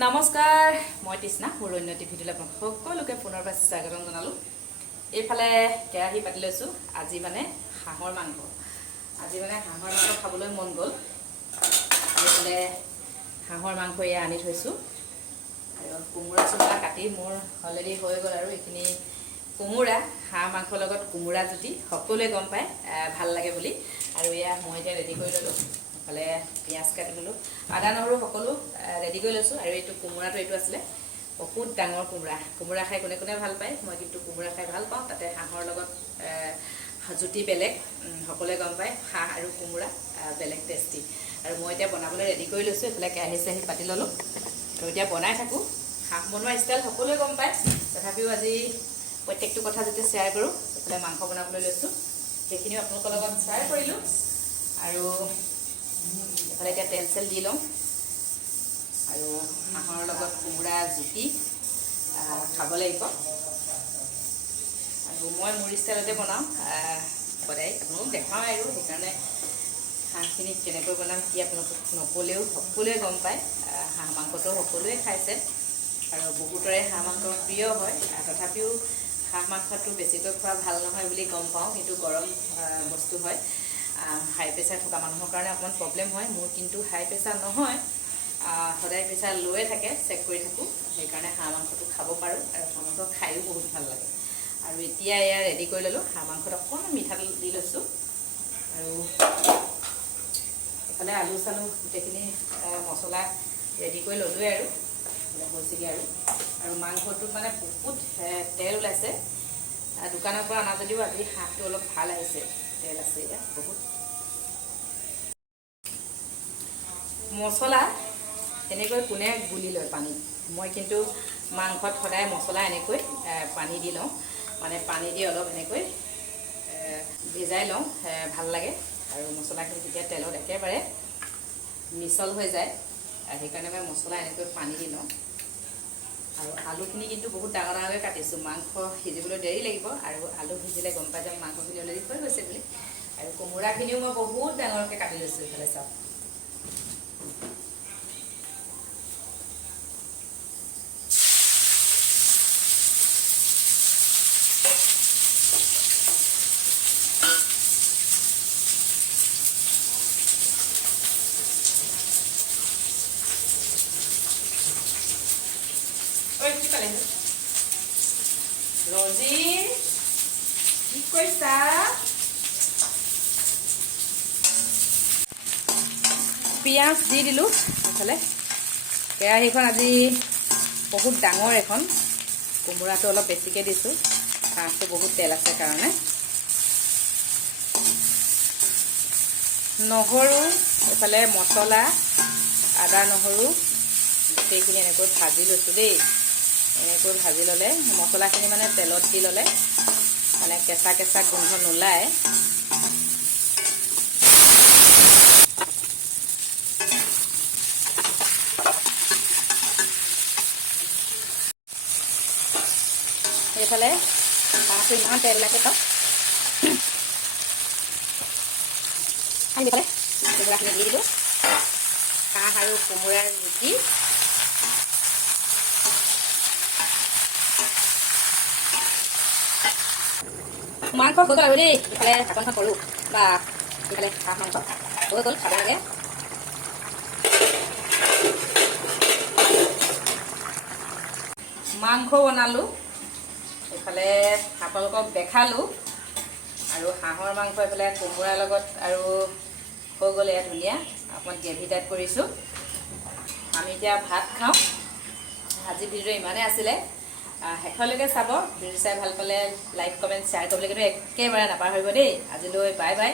নমস্কাৰ, মই তৃষ্ণা মোৰ উন্নতি ভিডিঅ'লৈ সকলোকে পুনৰবাৰ স্বাগতম জনালোঁ। এইফালে কেৰাহী পাতি লৈছোঁ। আজি মানে হাঁহৰ মাংস খাবলৈ মন গ'ল। এইফালে হাঁহৰ মাংস এয়া আনি থৈছোঁ আৰু কোমোৰা চোমোৰা কাটি মোৰ অলৰেডি হৈ গ'ল। আৰু এইখিনি কোমোৰা, হাঁহ মাংসৰ লগত কোমোৰা জুতি সকলোৱে গম পায় ভাল লাগে বুলি। আৰু এয়া মই এতিয়া ৰেডি কৰি ল'লোঁ। এইফালে পিঁয়াজ কাটি ল'লোঁ, আদা নহৰু সকলো ৰেডি কৰি লৈছোঁ। আৰু এইটো কোমোৰাটো এইটো আছিলে বহুত ডাঙৰ কোমোৰা খাই কোনে কোনে ভাল পায়। মই কিন্তু কোমোৰা খাই ভাল পাওঁ। তাতে হাঁহৰ লগত জুতি বেলেগ, সকলোৱে গম পায় হাঁহ আৰু কোমোৰা বেলেগ টেষ্টি। আৰু মই এতিয়া বনাবলৈ ৰেডি কৰি লৈছোঁ। এইফালে কেৰাহী চেৰাহী পাতি ল'লোঁ আৰু এতিয়া বনাই থাকোঁ। হাঁহ বনোৱা ষ্টাইল সকলোৱে গম পায়, তথাপিও আজি প্ৰত্যেকটো কথা যেতিয়া শ্বেয়াৰ কৰোঁ। এইফালে মাংস বনাবলৈ লৈছোঁ, সেইখিনিও আপোনালোকৰ লগত শ্বেয়াৰ কৰিলোঁ। আৰু এইফালে এতিয়া তেল চেল দি লওঁ আৰু হাঁহৰ লগত কোমোৰা জুতি খাব লাগিব। আৰু মই মোৰ ষ্টাইলতে বনাওঁ সদায়, আপোনালোকক দেখাওঁ। আৰু সেইকাৰণে হাঁহখিনি কেনেকৈ বনাম কি আপোনালোকক নক'লেও সকলোৱে গম পায়। হাঁহ মাংসটো সকলোৱে খাইছে আৰু বহুতৰে হাঁহ মাংস প্ৰিয় হয়। তথাপিও হাঁহ মাংসটো বেছিকৈ খোৱা ভাল নহয় বুলি গম পাওঁ, কিন্তু গৰম বস্তু হয়। হাই প্ৰেছাৰ থকা মানুহৰ কাৰণে অকণমান প্ৰব্লেম হয়। মোৰ কিন্তু হাই প্ৰেছাৰ নহয়, সদায় প্ৰেছাৰ লৈয়ে থাকে, চেক কৰি থাকোঁ। সেইকাৰণে হাঁহ মাংসটো খাব পাৰোঁ আৰু হাঁহ মাংস খায়ো বহুত ভাল লাগে। আৰু এতিয়া এয়া ৰেডি কৰি ল'লোঁ। হাঁহ মাংসত অকণমান মিঠাতেল দি লৈছোঁ আৰু এইফালে আলু চালু গোটেইখিনি মছলা ৰেডি কৰি ল'লোৱে আৰু হৈছেগৈ। আৰু মাংসটোত মানে বহুত তেল ওলাইছে। দোকানৰ পৰা অনা যদিও আজি হাঁহটো অলপ ভাল আহিছে, তেল আছে এতিয়া বহুত। মছলা এনেকৈ কোনে গুলি লয় পানীত, মই কিন্তু মাংসত সদায় মছলা এনেকৈ পানী দি লওঁ। মানে পানী দি অলপ এনেকৈ ভিজাই লওঁ, ভাল লাগে। আৰু মছলাখিনি তেতিয়া তেলত একেবাৰে মিছল হৈ যায়। সেইকাৰণে মই মছলা এনেকৈ পানী দি লওঁ। আৰু আলুখিনি কিন্তু বহুত ডাঙৰ ডাঙৰকৈ কাটিছোঁ। মাংস সিজিবলৈ দেৰি লাগিব, আৰু আলু সিজিলে গম পাই যাম মাংসখিনি অলৰেডি হৈ গৈছে বুলি। আৰু কোমোৰাখিনিও মই বহুত ডাঙৰকৈ কাটি লৈছোঁ। এইফালে চাওক, ৰজি কি কৰিছা? পিঁয়াজ দি দিলোঁ। এইফালে কেৰাহীখন আজি বহুত ডাঙৰ এখন, কোমোৰাটো অলপ বেছিকৈ দিছোঁ। হাঁহটো বহুত তেল আছে কাৰণে। নহৰু, এইফালে মছলা, আদা নহৰু গোটেইখিনি এনেকৈ ভাজি লৈছোঁ দেই। এনেকৈ ভাজি ল'লে মছলাখিনি মানে তেলত দি ল'লে মানে কেঁচা কেঁচা গোন্ধ নোলায়। এইফালে হাঁহটো ইমান তেল লাগে চাওক। আৰু এইফালে কোমোৰাখিনি দি দিলোঁ। হাঁহ আৰু কোমোৰাৰ জুতি। মাংস হৈ গ'ল আৰু দেই। ইফালে ঢাকনখন কৰোঁ বা ইফালে হাঁহ মাংস হৈ গ'ল, খাব লাগে। মাংস বনালোঁ, এইফালে আপোনালোকক দেখালোঁ। আৰু হাঁহৰ মাংস এইফালে কোমোৰাৰ লগত আৰু হৈ গ'ল। এয়া ধুনীয়া অকণমান গ্ৰেভি টাইপ কৰিছোঁ। আমি এতিয়া ভাত খাওঁ। আজি ভিডিঅ' ইমানেই আছিলে, শেষলৈকে চাব। ভিডিঅ' চাই ভাল পালে লাইক কমেণ্ট শ্বেয়াৰ কৰিবলৈ কিন্তু একেবাৰে নাপাহৰিব দেই। আজিলৈ বাই বাই।